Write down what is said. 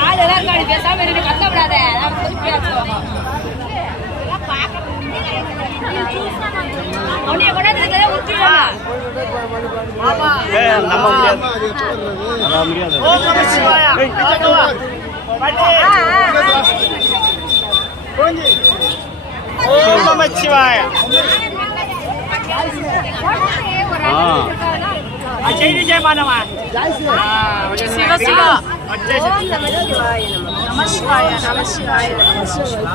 ஆள் எல்லாம் பேசாம கத்த விடாத அவனைய கொண்டாந்து செய்தி ஜெயமானவா சிவ சிவ நமஸ்காய நமஸ்காய நமஸ்காய